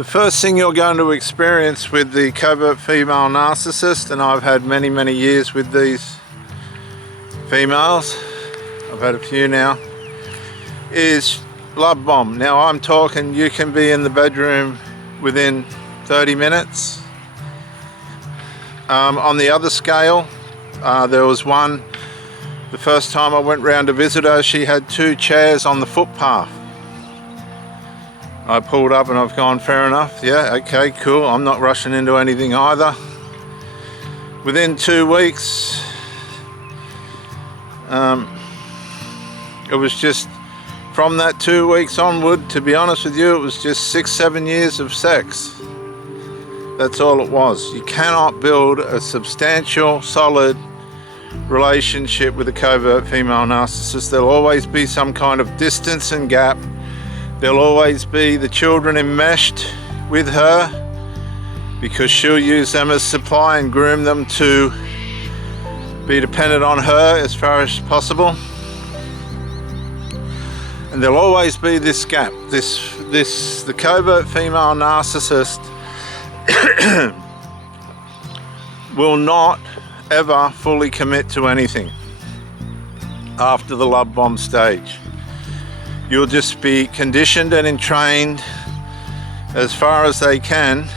The first thing you're going to experience with the covert female narcissist, and I've had many years with these females, I've had a few now, is love bomb. Now I'm talking, you can be in the bedroom within 30 minutes. On the other scale, there was one, the first time I went round to visit her, she had 2 chairs on the footpath. I pulled up and I've gone, fair enough, yeah, okay, cool, I'm not rushing into anything either. Within 2 weeks, it was just, from that 2 weeks onward, to be honest with you, it was just 6-7 years of sex. That's all it was. You cannot build a substantial, solid relationship with a covert female narcissist. There'll always be some kind of distance and gap. There'll always be the children enmeshed with her because she'll use them as supply and groom them to be dependent on her as far as possible. And there'll always be this gap. The covert female narcissist will not ever fully commit to anything after the love bomb stage. You'll just be conditioned and entrained as far as they can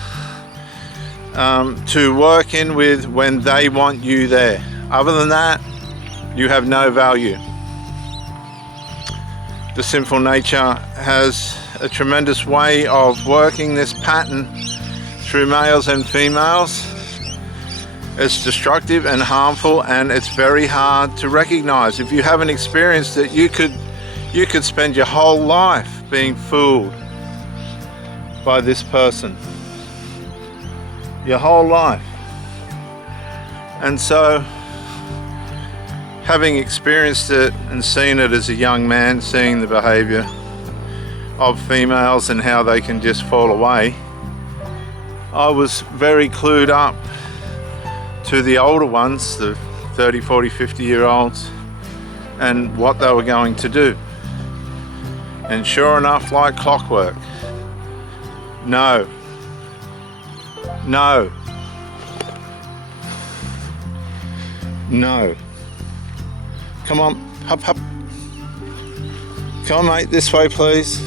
to work in with when they want you there. Other than that, you have no value. The sinful nature has a tremendous way of working this pattern through males and females. It's destructive and harmful, and it's very hard to recognize. If you haven't experienced it, you could spend your whole life being fooled by this person. Your whole life. And so, having experienced it and seen it as a young man, seeing the behavior of females and how they can just fall away, I was very clued up to the older ones, the 30, 40, 50-year-olds, and what they were going to do. And sure enough, like clockwork, no, no, no. Come on, hop, hop. Come on, mate, this way, please.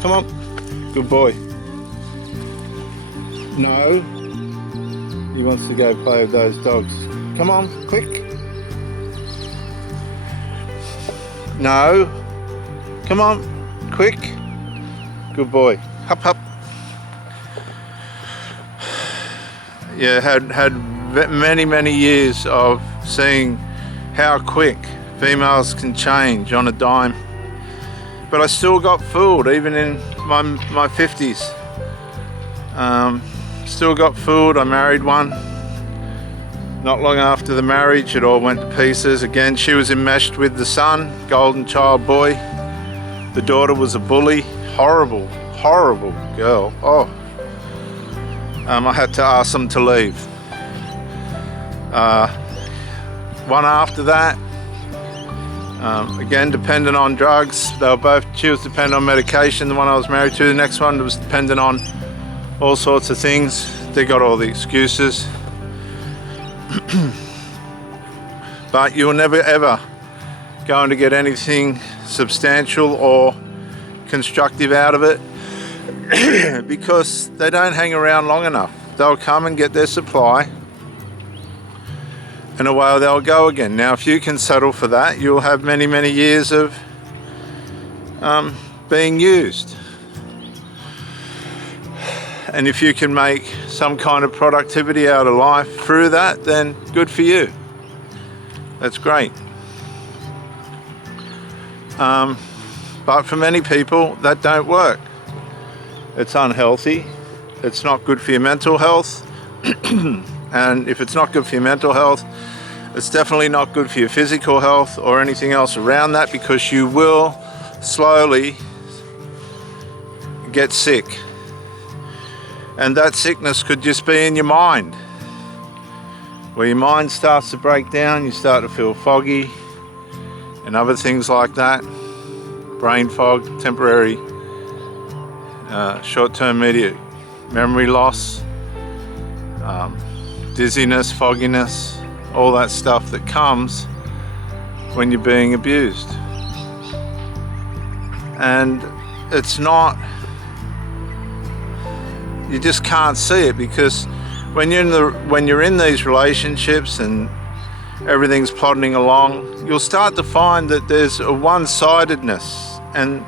Come on. Good boy. No. He wants to go play with those dogs. Come on, quick. No. Come on, quick. Good boy. Hop, hop. Yeah, had many years of seeing how quick females can change on a dime. But I still got fooled, even in my 50s. Still got fooled. I married one. Not long after the marriage, it all went to pieces. Again, she was enmeshed with the son, golden child boy. The daughter was a bully. Horrible girl. Oh. I had to ask them to leave. One after that, again dependent on drugs. They were both, she was dependent on medication, the one I was married to. The next one was dependent on all sorts of things. They got all the excuses. But you're never ever going to get anything substantial or constructive out of it because they don't hang around long enough. They'll come and get their supply, and away they'll go again. Now, if you can settle for that, you'll have many years of being used. And if you can make some kind of productivity out of life through that, then good for you. That's great. But for many people, that don't work. It's unhealthy. It's not good for your mental health. And if it's not good for your mental health, it's definitely not good for your physical health or anything else around that, because you will slowly get sick. And that sickness could just be in your mind, where your mind starts to break down, you start to feel foggy and other things like that. Brain fog, temporary, short-term memory loss, dizziness, fogginess, all that stuff that comes when you're being abused. And it's not, you just can't see it, because when you're in these relationships and everything's plodding along, you'll start to find that there's a one-sidedness, and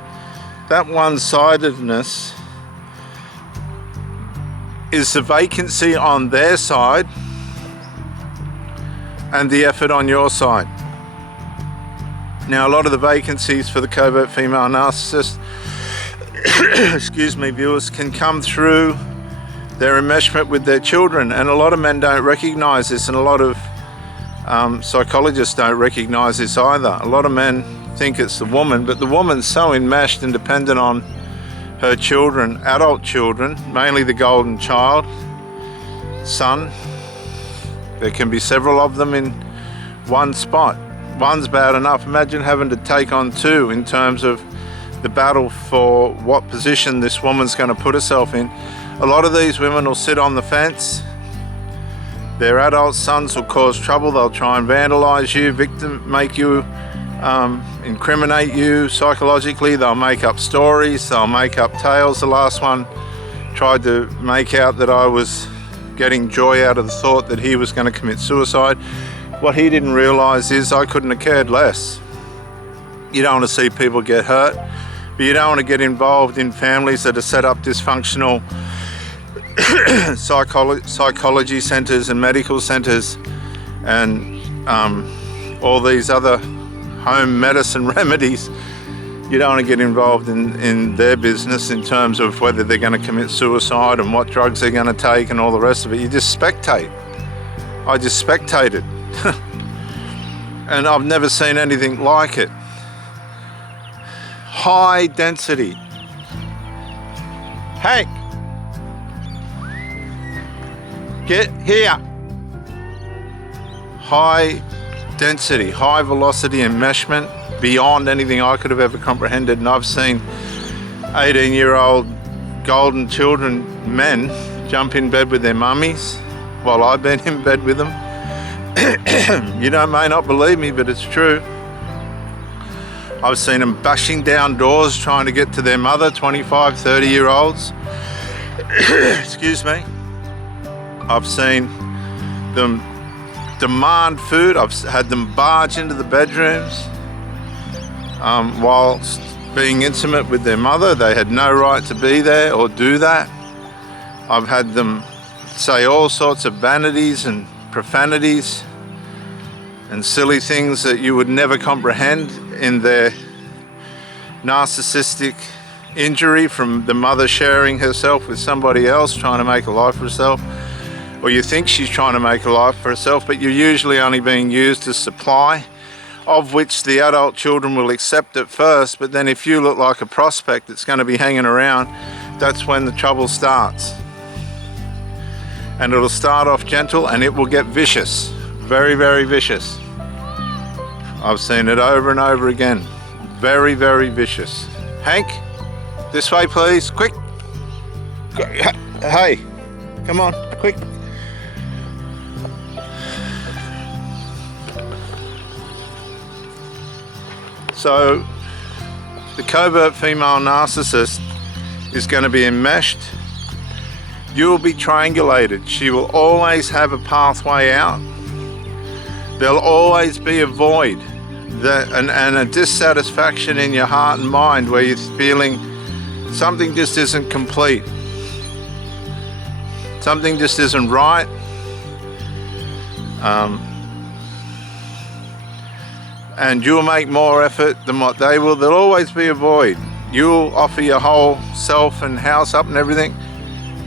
that one-sidedness is the vacancy on their side and the effort on your side. Now, a lot of the vacancies for the covert female narcissist, excuse me, viewers, can come through their enmeshment with their children, and a lot of men don't recognize this, and a lot of psychologists don't recognize this either. A lot of men think it's the woman, but the woman's so enmeshed and dependent on her children, adult children, mainly the golden child, son. There can be several of them in one spot. One's bad enough. Imagine having to take on two in terms of the battle for what position this woman's going to put herself in. A lot of these women will sit on the fence. Their adult sons will cause trouble. They'll try and vandalize you, make you, incriminate you psychologically. They'll make up stories. They'll make up tales. The last one tried to make out that I was getting joy out of the thought that he was going to commit suicide. What he didn't realize is I couldn't have cared less. You don't want to see people get hurt, but you don't want to get involved in families that are set up dysfunctional psychology centers and medical centers and all these other home medicine remedies. You don't want to get involved in their business in terms of whether they're going to commit suicide and what drugs they're going to take and all the rest of it. You just spectate. I just spectated. And I've never seen anything like it. High density. Hank, get here. High density, high velocity enmeshment beyond anything I could have ever comprehended. And I've seen 18-year-old golden children, men, jump in bed with their mummies while I've been in bed with them. You may not believe me, but it's true. I've seen them bashing down doors trying to get to their mother, 25, 30-year-olds. Excuse me. I've seen them demand food. I've had them barge into the bedrooms whilst being intimate with their mother. They had no right to be there or do that. I've had them say all sorts of vanities and profanities and silly things that you would never comprehend in their narcissistic injury from the mother sharing herself with somebody else, trying to make a life for herself. Or you think she's trying to make a life for herself, but you're usually only being used as supply, of which the adult children will accept at first, but then if you look like a prospect that's going to be hanging around, that's when the trouble starts. And it'll start off gentle and it will get vicious, very, very vicious. I've seen it over and over again. Very, very vicious. Hank, this way please, quick. Hey, come on, quick. So the covert female narcissist is going to be enmeshed. You will be triangulated. She will always have a pathway out. There'll always be a void and a dissatisfaction in your heart and mind where you're feeling something just isn't complete. Something just isn't right. And you'll make more effort than what they will. There'll always be a void. You'll offer your whole self and house up and everything,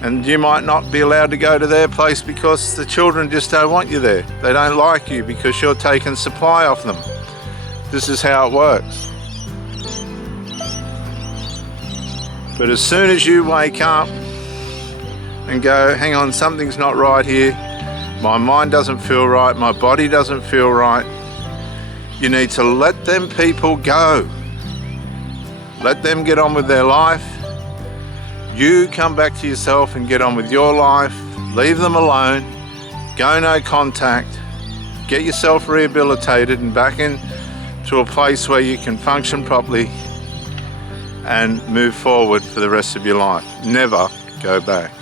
and you might not be allowed to go to their place because the children just don't want you there. They don't like you because you're taking supply off them. This is how it works. But as soon as you wake up and go, hang on, something's not right here, my mind doesn't feel right, my body doesn't feel right, you need to let them people go. Let them get on with their life. You come back to yourself and get on with your life. Leave them alone. Go no contact. Get yourself rehabilitated and back into a place where you can function properly and move forward for the rest of your life. Never go back.